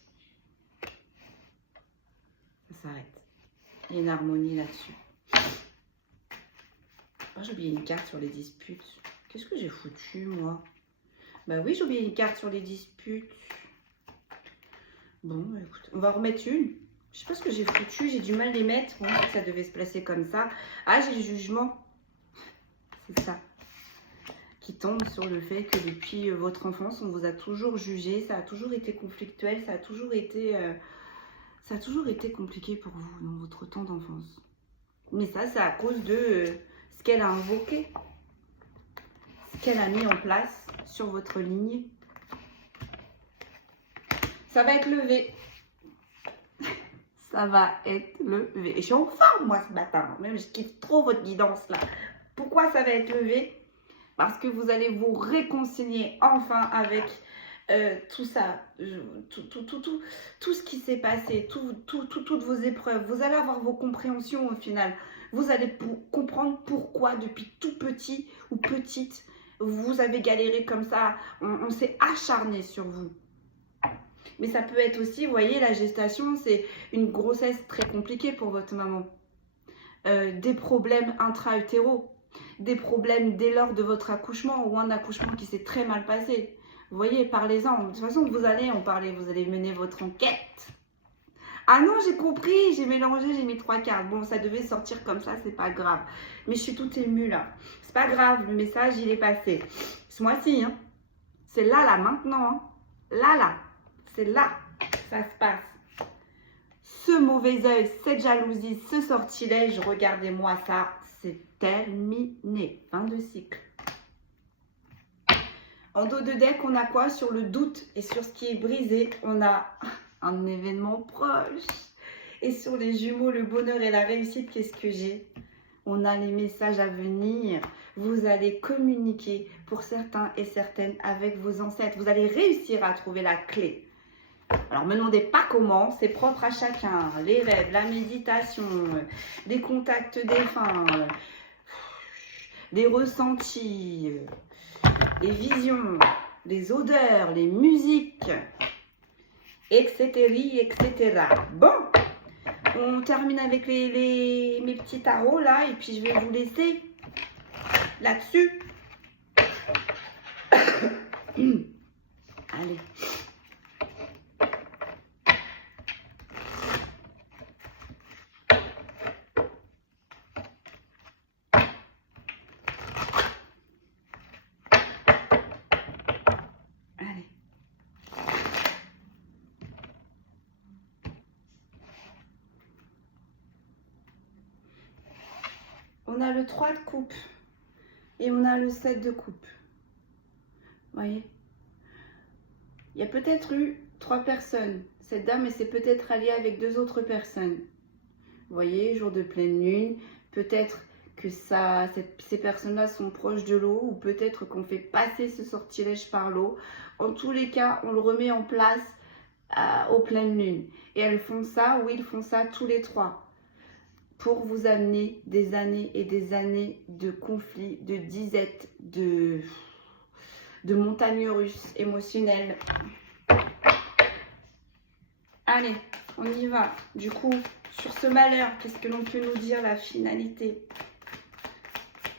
Ça s'arrête. Il y a une harmonie là-dessus. Oh, j'ai oublié une carte sur les disputes. Qu'est-ce que j'ai foutu, moi? Bah oui, j'ai oublié une carte sur les disputes. Bon, bah écoute, on va remettre une. Je sais pas ce que j'ai foutu, j'ai du mal à les mettre. Bon, ça devait se placer comme ça. Ah, j'ai le jugement. C'est ça. Qui tombe sur le fait que depuis votre enfance, on vous a toujours jugé. Ça a toujours été conflictuel. Ça a toujours été compliqué pour vous dans votre temps d'enfance. Mais ça, c'est à cause de ce qu'elle a invoqué. Ce qu'elle a mis en place sur votre lignée. Ça va être levé. Ça va être levé. Et je suis en forme, moi, ce matin. Même, je kiffe trop votre guidance, là. Pourquoi ça va être levé? Parce que vous allez vous réconcilier enfin avec tout ça. Tout ce qui s'est passé. Toutes vos épreuves. Vous allez avoir vos compréhensions, au final. Vous allez comprendre pourquoi, depuis tout petit ou petite, vous avez galéré comme ça. On s'est acharné sur vous. Mais ça peut être aussi, vous voyez, la gestation, c'est une grossesse très compliquée pour votre maman. Des problèmes intra-utéraux, des problèmes dès lors de votre accouchement ou un accouchement qui s'est très mal passé. Vous voyez, parlez-en. De toute façon, vous allez en parler, vous allez mener votre enquête. Ah non, j'ai compris, j'ai mélangé, j'ai mis 3 cartes. Bon, ça devait sortir comme ça, c'est pas grave. Mais je suis toute émue là. C'est pas grave, le message, il est passé. Ce mois-ci, hein. C'est là, maintenant. Hein. Là. C'est là que ça se passe. Ce mauvais œil, cette jalousie, ce sortilège, regardez-moi ça, c'est terminé. Fin de cycle. En dos de deck, on a quoi? Sur le doute et sur ce qui est brisé, on a un événement proche. Et sur les jumeaux, le bonheur et la réussite, qu'est-ce que j'ai? On a les messages à venir. Vous allez communiquer pour certains et certaines avec vos ancêtres. Vous allez réussir à trouver la clé. Alors, ne me demandez pas comment, c'est propre à chacun. Les rêves, la méditation, les contacts défunts, les ressentis, les visions, les odeurs, les musiques, etc. Bon, on termine avec mes petits tarots là, et puis je vais vous laisser là-dessus. Allez. On a le 3 de coupe et on a le 7 de coupe. Vous voyez? Il y a peut-être eu 3 personnes. Cette dame, elle s'est peut-être alliée avec 2 autres personnes. Vous voyez, jour de pleine lune, peut-être que ces personnes-là sont proches de l'eau ou peut-être qu'on fait passer ce sortilège par l'eau. En tous les cas, on le remet en place aux pleines lunes. Et elles font ça, ou ils font ça tous les 3. Pour vous amener des années et des années de conflits, de disettes, de montagnes russes émotionnelles. Allez, on y va. Du coup, sur ce malheur, qu'est-ce que l'on peut nous dire, la finalité?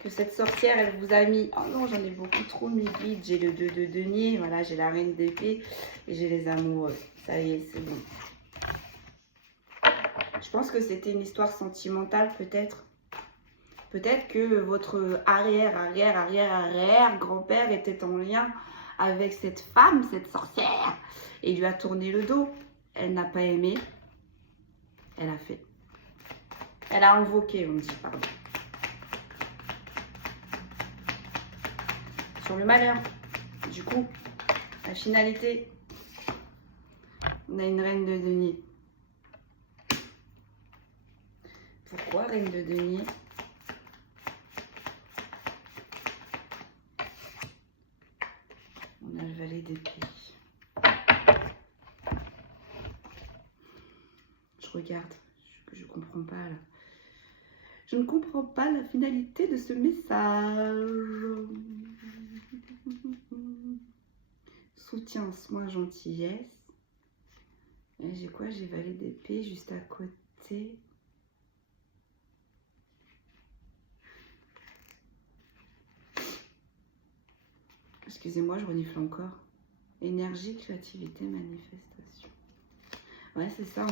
Que cette sorcière, elle vous a mis... Oh non, j'en ai beaucoup trop mis vite. J'ai le 2 de denier, voilà, j'ai la reine d'épée et j'ai les amoureux. Ça y est, c'est bon. Je pense que c'était une histoire sentimentale, peut-être. Peut-être que votre arrière-grand-père était en lien avec cette femme, cette sorcière, et lui a tourné le dos. Elle n'a pas aimé. Elle a fait. Elle a invoqué, on dit, pardon. Sur le malheur. Du coup, la finalité, on a une reine de denier. Pourquoi reine de denier? On a le valet d'épée. Je regarde, je comprends pas là. Je ne comprends pas la finalité de ce message. Soutien, soin, gentillesse. Et j'ai quoi? J'ai valet d'épée juste à côté. Excusez-moi, je renifle encore. Énergie, créativité, manifestation. Ouais, c'est ça,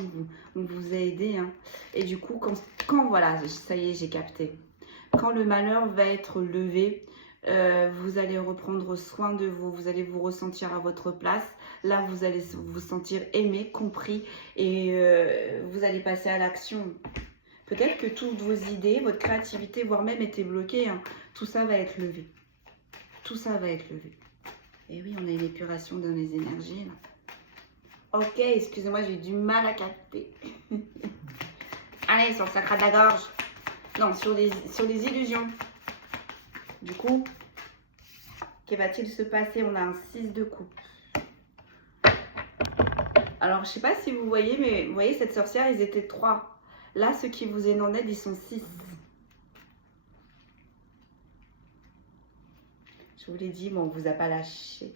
on vous a aidé. Hein. Et du coup, quand voilà, ça y est, j'ai capté. Quand le malheur va être levé, vous allez reprendre soin de vous. Vous allez vous ressentir à votre place. Là, vous allez vous sentir aimé, compris. Et vous allez passer à l'action. Peut-être que toutes vos idées, votre créativité, voire même étaient bloquées. Hein. Tout ça va être levé. Tout ça va être levé. Et oui, on a une épuration dans les énergies. Là. Ok, excusez-moi, j'ai du mal à capter. Allez, sur le sacre de la gorge. Non, sur les illusions. Du coup, que va-t-il se passer? On a un 6 de coupe. Alors, je ne sais pas si vous voyez, mais vous voyez, cette sorcière, ils étaient 3. Là, ceux qui vous viennent en aide, ils sont 6. Je vous l'ai dit, mais on ne vous a pas lâché.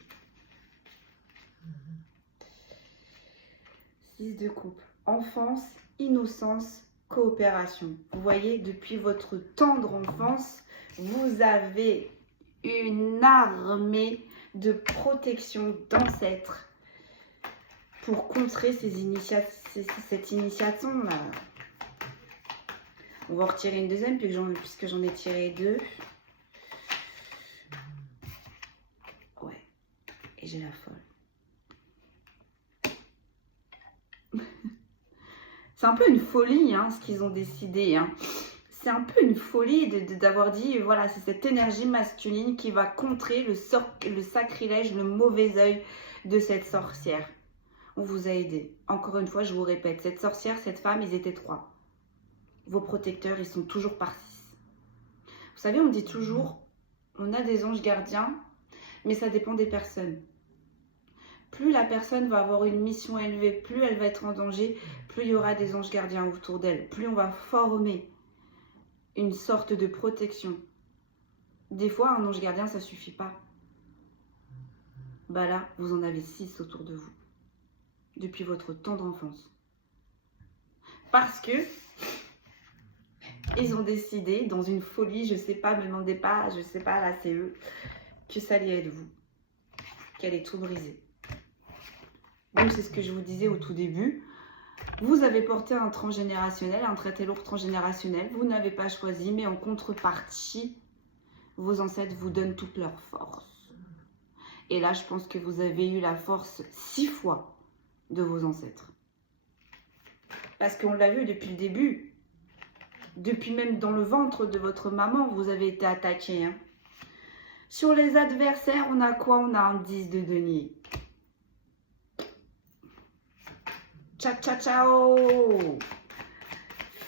6 de coupe. Enfance, innocence, coopération. Vous voyez, depuis votre tendre enfance, vous avez une armée de protection d'ancêtres pour contrer cette initiation-là. On va en retirer une deuxième puisque j'en ai tiré 2. Ouais, et j'ai la folle. C'est un peu une folie, hein, ce qu'ils ont décidé. Hein. C'est un peu une folie d'avoir dit, voilà, c'est cette énergie masculine qui va contrer le sacrilège, le mauvais œil de cette sorcière. On vous a aidé. Encore une fois, je vous répète, cette sorcière, cette femme, ils étaient 3. Vos protecteurs, ils sont toujours par 6. Vous savez, on dit toujours, on a des anges gardiens, mais ça dépend des personnes. Plus la personne va avoir une mission élevée, plus elle va être en danger, plus il y aura des anges gardiens autour d'elle, plus on va former une sorte de protection. Des fois, un ange gardien, ça ne suffit pas. Bah là, vous en avez 6 autour de vous, depuis votre tendre enfance. Parce que ils ont décidé, dans une folie, je sais pas, me demandez pas, je sais pas, là c'est eux, que ça allait être vous, qu'elle est tout brisée. Donc c'est ce que je vous disais au tout début. Vous avez porté un transgénérationnel, un traité lourd transgénérationnel. Vous n'avez pas choisi, mais en contrepartie, vos ancêtres vous donnent toute leur force. Et là, je pense que vous avez eu la force 6 fois de vos ancêtres. Parce qu'on l'a vu depuis le début. Depuis même dans le ventre de votre maman, vous avez été attaqué. Hein. Sur les adversaires, on a quoi? On a un 10 de denier. Ciao, ciao, ciao.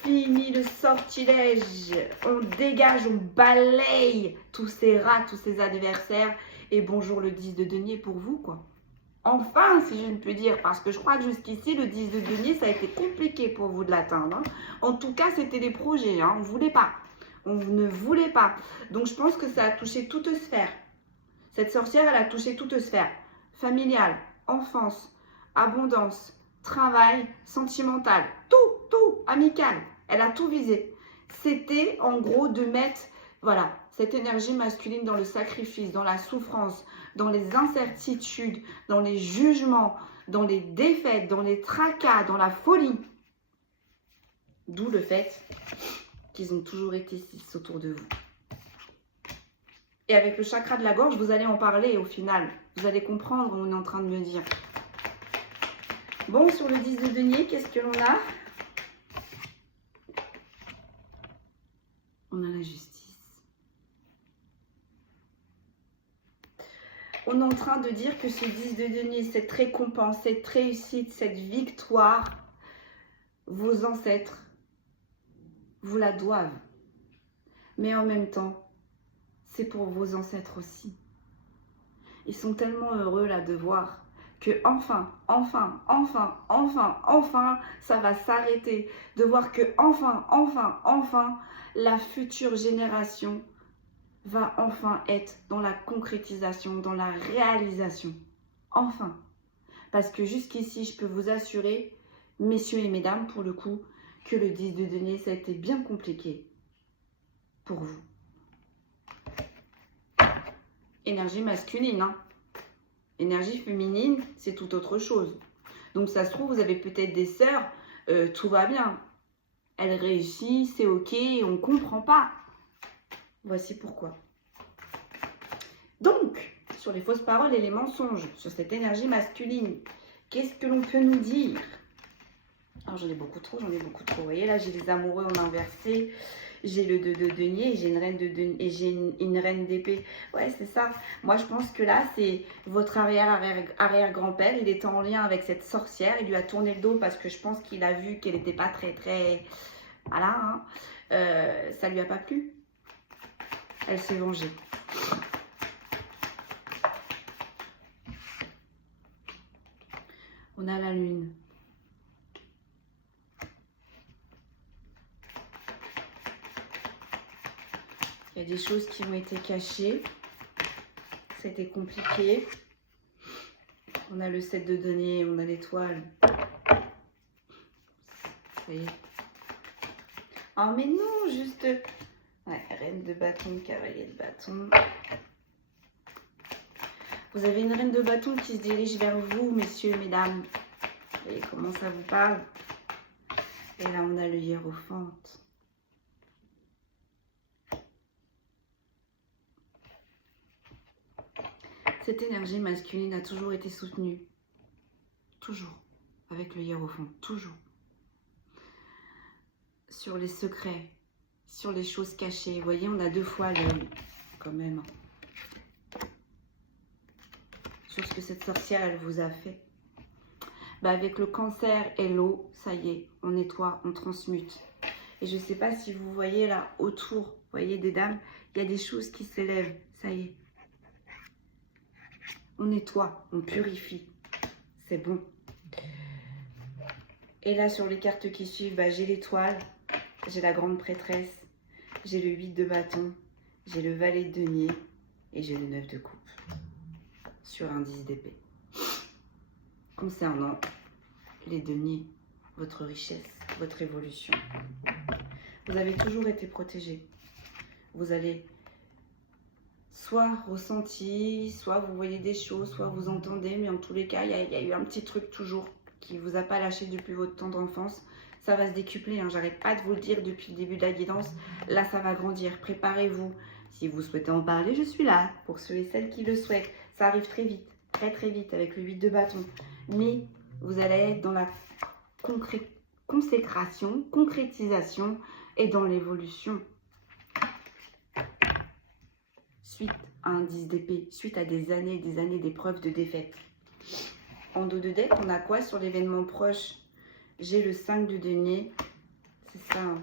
Fini le sortilège. On dégage, on balaye tous ces rats, tous ces adversaires. Et bonjour le 10 de denier pour vous, quoi. Enfin, si je ne peux dire, parce que je crois que jusqu'ici, le 10 de denier, ça a été compliqué pour vous de l'atteindre. Hein. En tout cas, c'était des projets. Hein. On ne voulait pas. On ne voulait pas. Donc, je pense que ça a touché toute sphère. Cette sorcière, elle a touché toute sphère. Familiale, enfance, abondance, travail, sentimental, tout, amical. Elle a tout visé. C'était en gros de mettre, voilà, cette énergie masculine dans le sacrifice, dans la souffrance, dans les incertitudes, dans les jugements, dans les défaites, dans les tracas, dans la folie. D'où le fait qu'ils ont toujours été 6 autour de vous. Et avec le chakra de la gorge, vous allez en parler au final. Vous allez comprendre, on est en train de me dire. Bon, sur le 10 de denier, qu'est-ce que l'on a? On a la justice. On est en train de dire que ce 10 de denier, cette récompense, cette réussite, cette victoire, vos ancêtres vous la doivent. Mais en même temps, c'est pour vos ancêtres aussi. Ils sont tellement heureux là de voir que enfin, ça va s'arrêter. De voir que enfin, la future génération va enfin être dans la concrétisation, dans la réalisation. Enfin. Parce que jusqu'ici, je peux vous assurer, messieurs et mesdames, pour le coup, que le 10 de denier, ça a été bien compliqué pour vous. Énergie masculine, hein. Énergie féminine, c'est tout autre chose. Donc ça se trouve, vous avez peut-être des sœurs, tout va bien. Elles réussissent, c'est ok, on ne comprend pas. Voici pourquoi. Donc, sur les fausses paroles et les mensonges, sur cette énergie masculine, qu'est-ce que l'on peut nous dire? Alors j'en ai beaucoup trop. Vous voyez là, j'ai les amoureux en inversé. J'ai le 2 de denier, j'ai une reine de denier et j'ai une reine d'épée. Ouais, c'est ça. Moi, je pense que là, c'est votre arrière-grand-père. Il était en lien avec cette sorcière. Il lui a tourné le dos parce que je pense qu'il a vu qu'elle n'était pas très... Voilà, hein. Ça lui a pas plu. Elle s'est vengée. On a la lune. Il y a des choses qui ont été cachées. C'était compliqué. On a le 7 de denier, on a l'étoile. Ça y est. Oh mais non, juste... Ouais, reine de bâton, cavalier de bâton. Vous avez une reine de bâton qui se dirige vers vous, messieurs et mesdames. Vous voyez comment ça vous parle. Et là, on a le hiérophante. Cette énergie masculine a toujours été soutenue. Toujours. Avec le hiérophante. Toujours. Sur les secrets. Sur les choses cachées. Vous voyez, on a 2 fois l'œil. Quand même. Sur ce que cette sorcière, elle vous a fait. Bah avec le cancer et l'eau, ça y est, on nettoie, on transmute. Et je ne sais pas si vous voyez là, autour, vous voyez des dames, il y a des choses qui s'élèvent, ça y est. On nettoie, on purifie. C'est bon. Et là, sur les cartes qui suivent, bah, j'ai l'étoile, j'ai la grande prêtresse, j'ai le 8 de bâton, j'ai le valet de denier et j'ai le 9 de coupe. Sur un 10 d'épée. Concernant les deniers, votre richesse, votre évolution. Vous avez toujours été protégé. Vous allez soit ressenti, soit vous voyez des choses, soit vous entendez, mais en tous les cas, il y a eu un petit truc toujours qui ne vous a pas lâché depuis votre temps d'enfance. Ça va se décupler, hein. J'arrête pas de vous le dire depuis le début de la guidance. Là, ça va grandir. Préparez-vous. Si vous souhaitez en parler, je suis là pour ceux et celles qui le souhaitent. Ça arrive très vite, très vite avec le 8 de bâton. Mais vous allez être dans la consécration, concrétisation et dans l'évolution. Suite à un 10 d'épée, suite à des années d'épreuves, de défaites. En dos de deck, on a quoi sur l'événement proche? J'ai le 5 de denier, c'est ça, hein.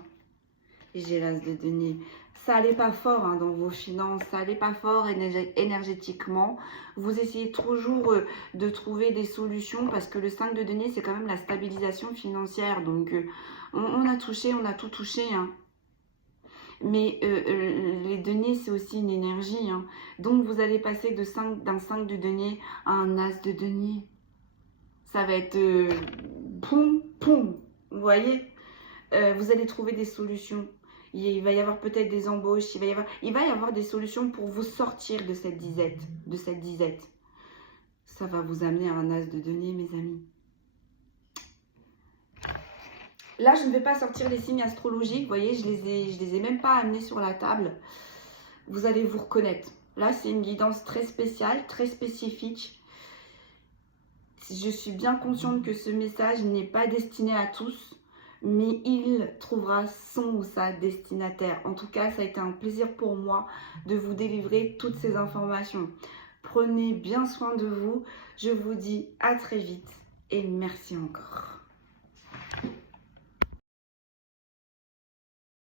Et j'ai l'as de denier. Ça allait pas fort hein, dans vos finances, ça allait pas fort énergétiquement. Vous essayez toujours de trouver des solutions parce que le 5 de denier, c'est quand même la stabilisation financière. Donc, on a touché, on a tout touché. Hein. Mais les deniers, c'est aussi une énergie. Hein. Donc, vous allez passer d'un 5 de denier à un as de denier. Ça va être poum, poum. Vous voyez, vous allez trouver des solutions. Il va y avoir peut-être des embauches. Il va y avoir des solutions pour vous sortir de cette disette. Ça va vous amener à un as de denier, mes amis. Là, je ne vais pas sortir les signes astrologiques. Vous voyez, je les ai même pas amenés sur la table. Vous allez vous reconnaître. Là, c'est une guidance très spéciale, très spécifique. Je suis bien consciente que ce message n'est pas destiné à tous, mais il trouvera son ou sa destinataire. En tout cas, ça a été un plaisir pour moi de vous délivrer toutes ces informations. Prenez bien soin de vous. Je vous dis à très vite et merci encore.